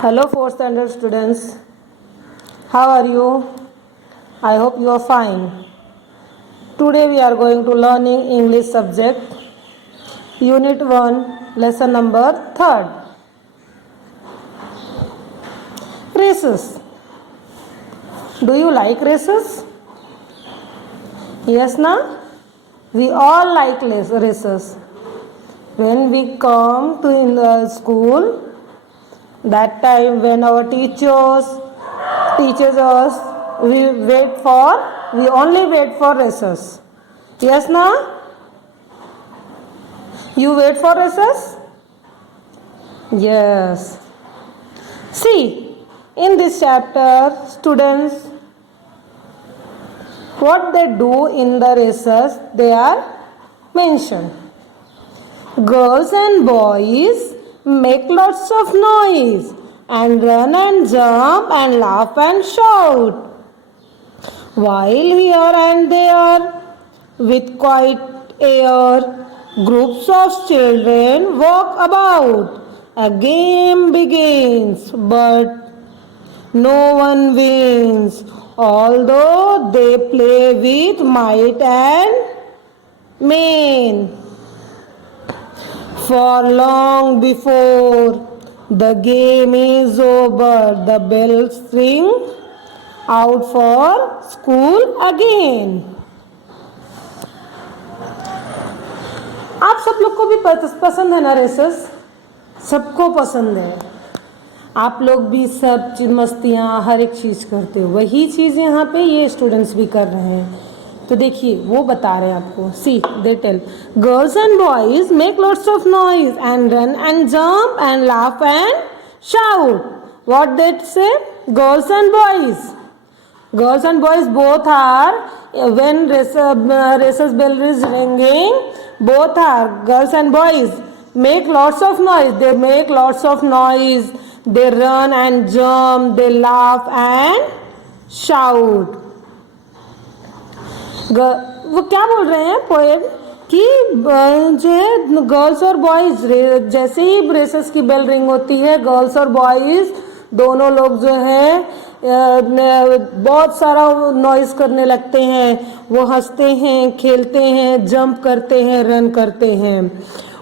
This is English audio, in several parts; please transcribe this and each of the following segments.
Hello, 4th standard students. How are you? I hope you are fine. Today we are going to learning English subject, Unit 1, lesson number 3rd. Races. Do you like races? Yes, na? We all like races. When we come to in the school, that time when our teaches us, we only wait for races. Yes, na? You wait for races? Yes. See, in this chapter, students, what they do in the races, they are mentioned. Girls and boys make lots of noise and run and jump and laugh and shout. While here and there, with quiet air, groups of children walk about. A game begins, but no one wins, although they play with might and main. For long before the game is over, the bells ring out for school again. आप सब लोग को भी पसंद है ना races? सबको पसंद है. आप लोग भी सब मस्तियाँ हर एक चीज़ करते हो. वही चीज़ यहाँ पे ये स्टूडेंट्स भी कर रहे हैं. तो देखिए वो बता रहे हैं आपको. See they tell girls and boys make lots of noise and run and jump and laugh and shout. What that say? Girls and boys both are when recess bell is ringing, both are girls and boys make lots of noise. They make lots of noise. They run and jump. They laugh and shout. वो क्या बोल रहे हैं poem कि जो है girls और boys जैसे ही रेसेस की बेल रिंग होती है, गर्ल्स और बॉयज दोनों लोग जो है बहुत सारा नॉइज करने लगते हैं. वो हंसते हैं, खेलते हैं, जंप करते हैं, रन करते हैं.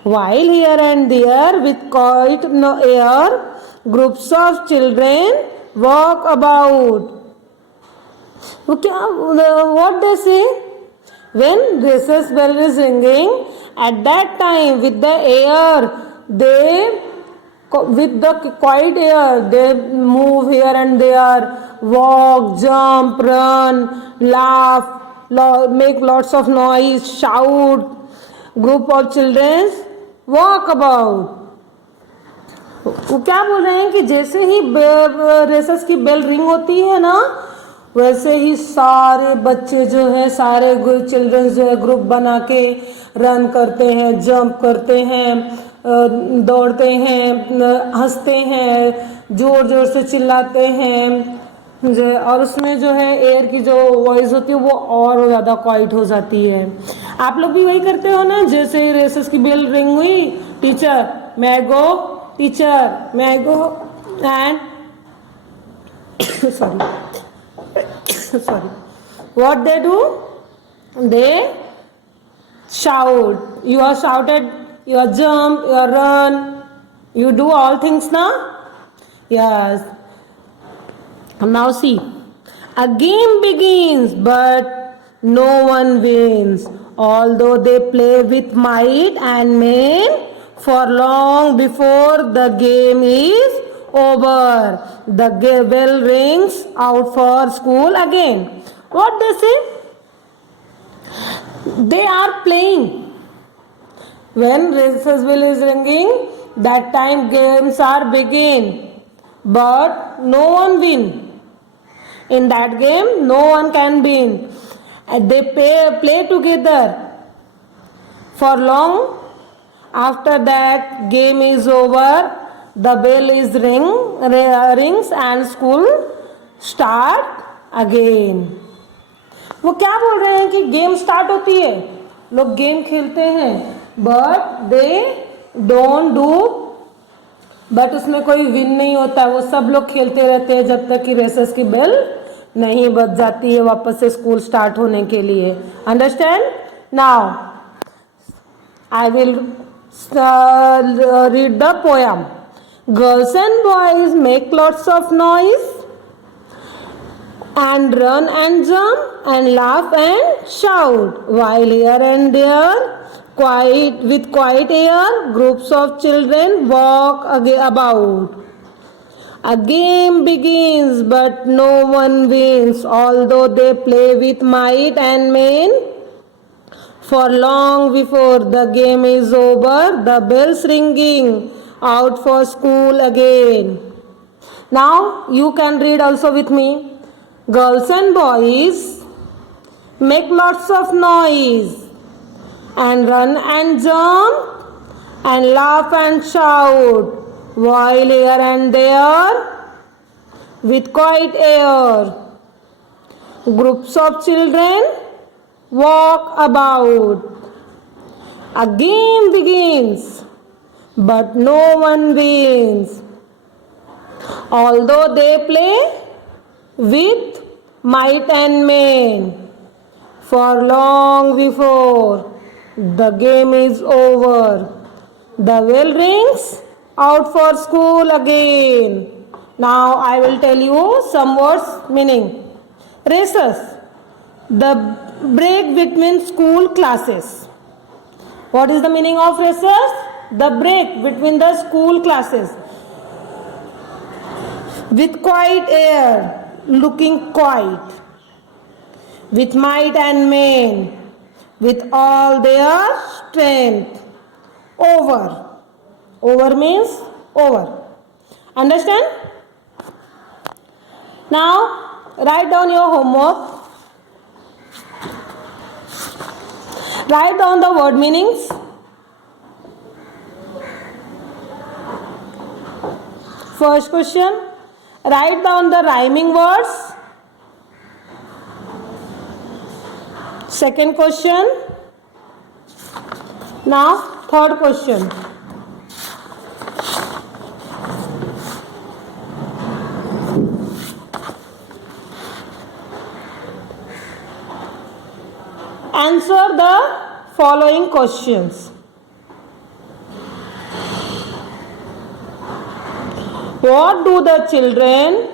While here and there with quiet air, groups of children walk about. What they say? When recess bell is ringing, at that time with the air, with the quiet air, they move here and there, walk, jump, run, laugh, make lots of noise, shout. Group of children walk about. वो क्या बोल रहे हैं कि जैसे ही races की bell ring होती है ना, वैसे ही सारे बच्चे जो है, सारे चिल्ड्रंस जो है ग्रुप बना के रन करते हैं, जंप करते हैं, दौड़ते हैं, हंसते हैं, जोर जोर से चिल्लाते हैं. और उसमें जो है एयर की जो वॉइस होती है वो और ज़्यादा क्वाइट हो जाती है. आप लोग भी वही करते हो ना? जैसे रेसेस की बेल रिंग हुई, teacher may I go, teacher may I go, and sorry, what they do? They shout. You are shouted, you are jump, you are run, you do all things now. Yes. Now see, a game begins, but no one wins, although they play with might and main. For long before the game is over, the bell rings out for school again. What they say? They are playing. When recess bell is ringing, that time games are begin, but no one win. In that game, no one can win. They play together for long. After that game is over, the bell is rings and school start again. वो क्या बोल रहे हैं कि game start होती है, लोग game खेलते हैं, but they don't do but उसमें कोई विन नहीं होता है, वो सब लोग खेलते रहते हैं जब तक कि रेसेस की बेल नहीं बज जाती है वापस से स्कूल स्टार्ट होने के लिए. Understand? Now I will read the poem. Girls and boys make lots of noise and run and jump and laugh and shout, while here and there, with quiet air, groups of children walk about. A game begins, but no one wins, although they play with might and main. For long before the game is over, the bells ringing out for school again. Now you can read also with me. Girls and boys make lots of noise and run and jump and laugh and shout, while here and there, with quiet air, groups of children walk about. A game begins, but no one wins, although they play with might and main. For long before the game is over, the bell rings out for school again. Now I will tell you some words meaning. Races, the break between school classes. What is the meaning of recess? The break between the school classes. With quiet air, looking quiet. With might and main, with all their strength. Over. Over means over. Understand? Now, write down your homework. Write down the word meanings. First question. Write down the rhyming words. Second question. Now, third question. Answer the following questions. What do the children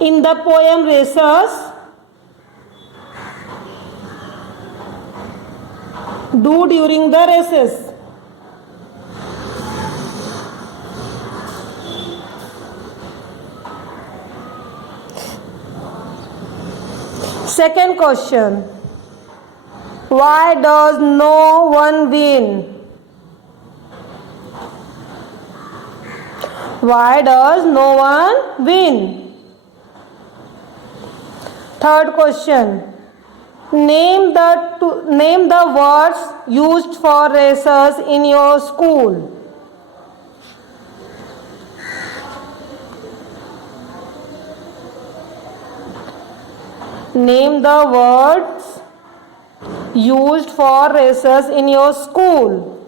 in the poem Racers do during the races? Second question. Why does no one win? Why does no one win? Third question. Name the words used for racers in your school. Name the words used for racers in your school.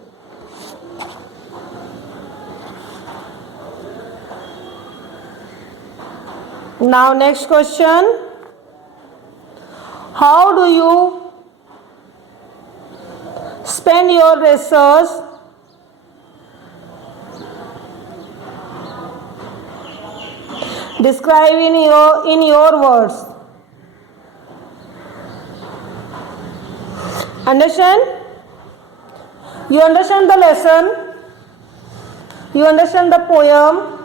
Now next question. How do you spend your racers? Describe in your words. Understand? You understand the lesson? You understand the poem?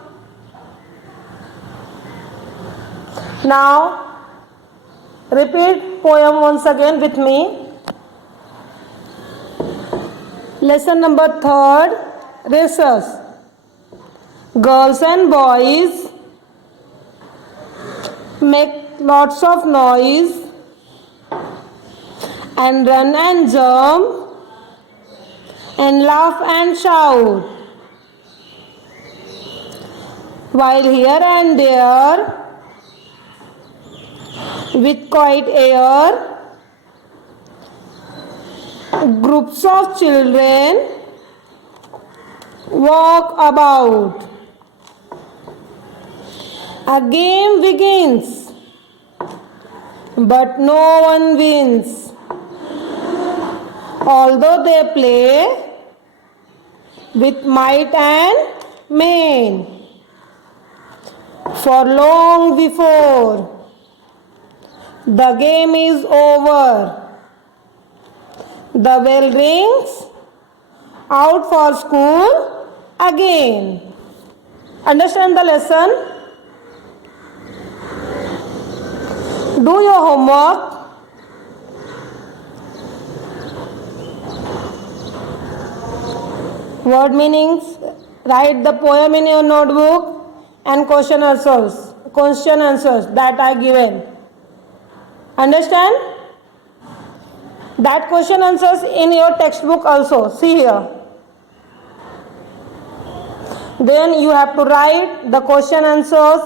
Now, repeat poem once again with me. Lesson number 3rd, Racers. Girls and boys make lots of noise and run and jump and laugh and shout, while here and there with quiet air, groups of children walk about. A game begins, but no one wins. Although they play with might and main. For long before the game is over, the bell rings out for school again. Understand the lesson? Do your homework. Word meanings. Write the poem in your notebook and question answers that are given. Understand? That question answers in your textbook also. See here. Then you have to write the question answers,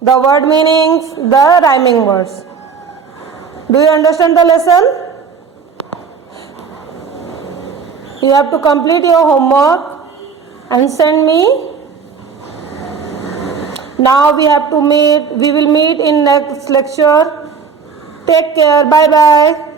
the word meanings, the rhyming words. Do you understand the lesson? You have to complete your homework and send me. Now we have to meet. We will meet in next lecture. Take care. Bye bye.